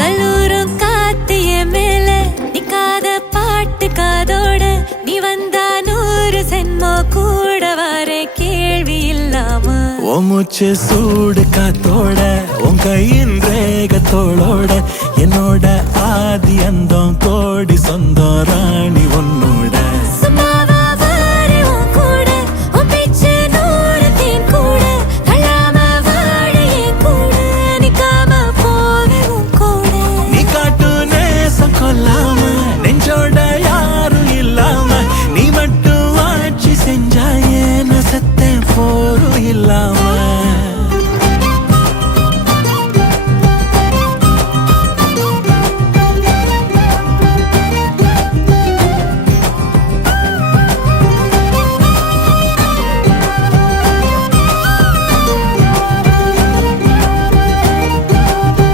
கல்லூரும் காத்திய மேல நிக்காத பாட்டு காதோட நீ வந்தா 100 சென்மோ கூட வர கேள்வி இல்லாம ஓ மூச்சு சூடு காத்தோட உன் கையின் ரேகத்தோளோட